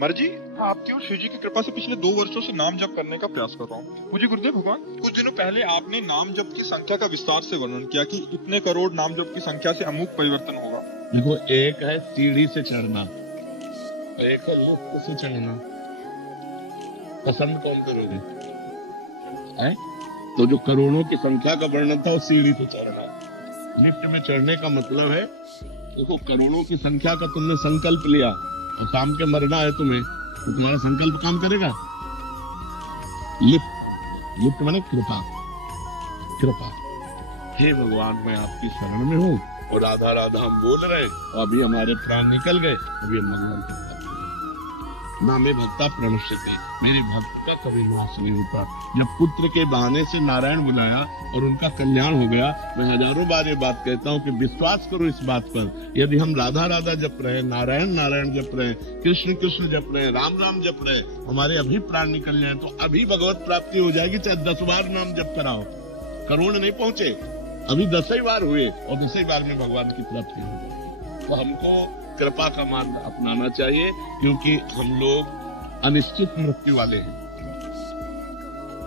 मर जी, आपकी और शिव जी की कृपा से पिछले 2 वर्षों से नाम जप करने का प्रयास कर रहा हूँ। मुझे गुरुदेव भगवान, कुछ दिनों पहले आपने नाम जप की संख्या का विस्तार से वर्णन किया कि इतने करोड़ नाम जप की संख्या से अमूक परिवर्तन होगा। देखो, एक है सीढ़ी से चढ़ना, एक है लिफ्ट से चढ़ना। पसंद कौन करोगे? है? तो जो करोड़ों की संख्या का वर्णन था वो सीढ़ी से चढ़ना। लिफ्ट में चढ़ने का मतलब है, देखो करोड़ों की संख्या का तुमने संकल्प लिया और शाम के मरना है तुम्हें, तो तुम्हारा संकल्प काम करेगा? लिफ्ट माने कृपा। कृपा, हे भगवान मैं आपकी शरण में हूँ और राधा राधा हम बोल रहे, अभी हमारे प्राण निकल गए, अभी हम मंगल के नामे भक्ता प्रणश्यते, मेरे भक्त का कभी नाश नहीं होता। जब पुत्र के बहाने से नारायण बुलाया और उनका कल्याण हो गया, मैं हजारों बार ये बात कहता हूँ कि विश्वास करो इस बात पर, यदि हम राधा राधा जप रहे, नारायण नारायण जप रहे, कृष्ण कृष्ण जप रहे, राम राम जप रहे, हमारे अभी प्राण निकल जाए तो अभी भगवत प्राप्ति हो जाएगी। चाहे 10 बार नाम जप कराओ, करोड़ नहीं पहुंचे, अभी 10 ही बार हुए और 10 ही बार में भगवान की प्राप्ति हो जाए। तो हमको कृपा का मार्ग अपनाना चाहिए, क्योंकि हम लोग अनिश्चित मृत्यु वाले हैं।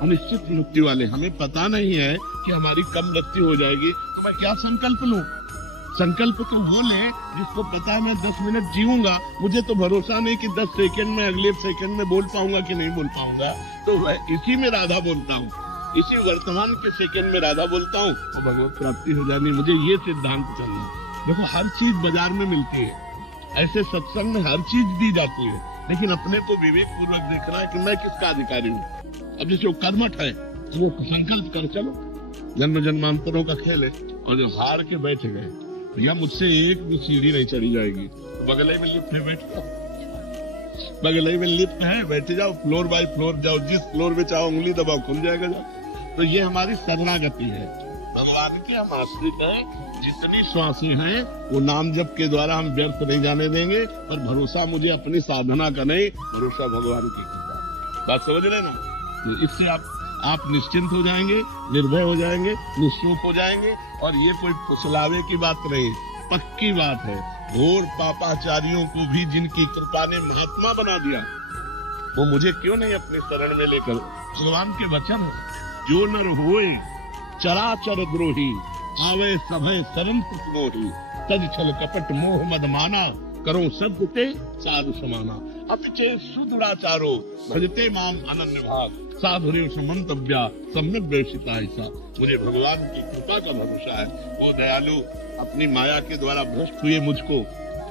अनिश्चित मृत्यु वाले, हमें पता नहीं है कि हमारी कब मृत्यु हो जाएगी, तो मैं क्या संकल्प लूं? संकल्प तो वो ले जिसको पता है मैं 10 मिनट जीऊंगा, मुझे तो भरोसा नहीं कि 10 सेकंड में अगले सेकंड में बोल पाऊंगा कि नहीं बोल पाऊंगा, तो मैं इसी में राधा बोलता हूँ, इसी वर्तमान के सेकंड में राधा बोलता हूँ, तो भगवत प्राप्ति हो जानी। मुझे ये सिद्धांत चलना। देखो, हर चीज बाजार में मिलती है, ऐसे सत्संग में हर चीज दी जाती है, लेकिन अपने को विवेक पूर्वक देखना है कि मैं किसका अधिकारी हूँ। अब जैसे वो कर्मठ है, तो वो संकल्प कर चलो, जन्म जन्मांतरों का खेल है, और जो हार के बैठ गए, भैया मुझसे एक भी सीढ़ी नहीं चढ़ी जाएगी, तो बगल ही में लिफ्ट है, बैठ जाओ, बगल ही में लिफ्ट है, बैठ जाओ, फ्लोर बाय फ्लोर जाओ, जिस फ्लोर में चाहो उंगली दबाओ, खुल जाएगा जाओ। तो ये हमारी शरणागति है, भगवान के हम आश्रित हैं। जितनी श्वासें हैं वो नाम जप के द्वारा हम व्यर्थ नहीं जाने देंगे, और भरोसा मुझे अपनी साधना का नहीं, भरोसा भगवान की कृपा। बात समझ रहे ना? तो इससे आप निश्चिंत हो जाएंगे, निर्भय हो जाएंगे, निश्चूक हो जाएंगे, और ये कोई फुसलावे की बात नहीं, पक्की बात है। घोर पापाचारियों को भी जिनकी कृपा ने महात्मा बना दिया, वो मुझे क्यों नहीं अपनी शरण में लेकर? भगवान के वचन है, जो नर होए चराचर द्रोही, आवे सभय शरण मोही, तज छल कपट मोह मद माना, करो सब ते साधु समाना, अपिचे सुदुराचारो भजते माम अनन्य भाग, साधुरेव समंतव्या सम्यक दर्शिता ऐसा। मुझे भगवान की कृपा का भरोसा है, वो दयालु अपनी माया के द्वारा भ्रष्ट हुए मुझको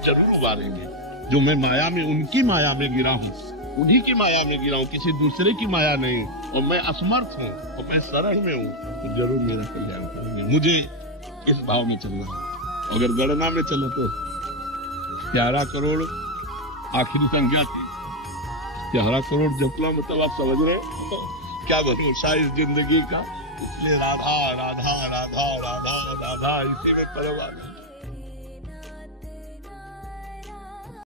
जरूर उबारेंगे। जो मैं माया में, उनकी माया में गिरा हूँ, उन्हीं की माया में गिरा हूँ, किसी दूसरे की माया नहीं, और मैं असमर्थ हूँ और मैं शरण में हूँ, तो जरूर मेरा कल्याण करेंगे। मुझे इस भाव में चलना है। अगर गणना में चलो तो 11 करोड़ आखिरी संख्या थी, 11 करोड़ जपना मतलब आप समझ रहे हैं क्या भरोसा इस जिंदगी का। इसलिए राधा राधा राधा राधा राधा, इसी में परवाना।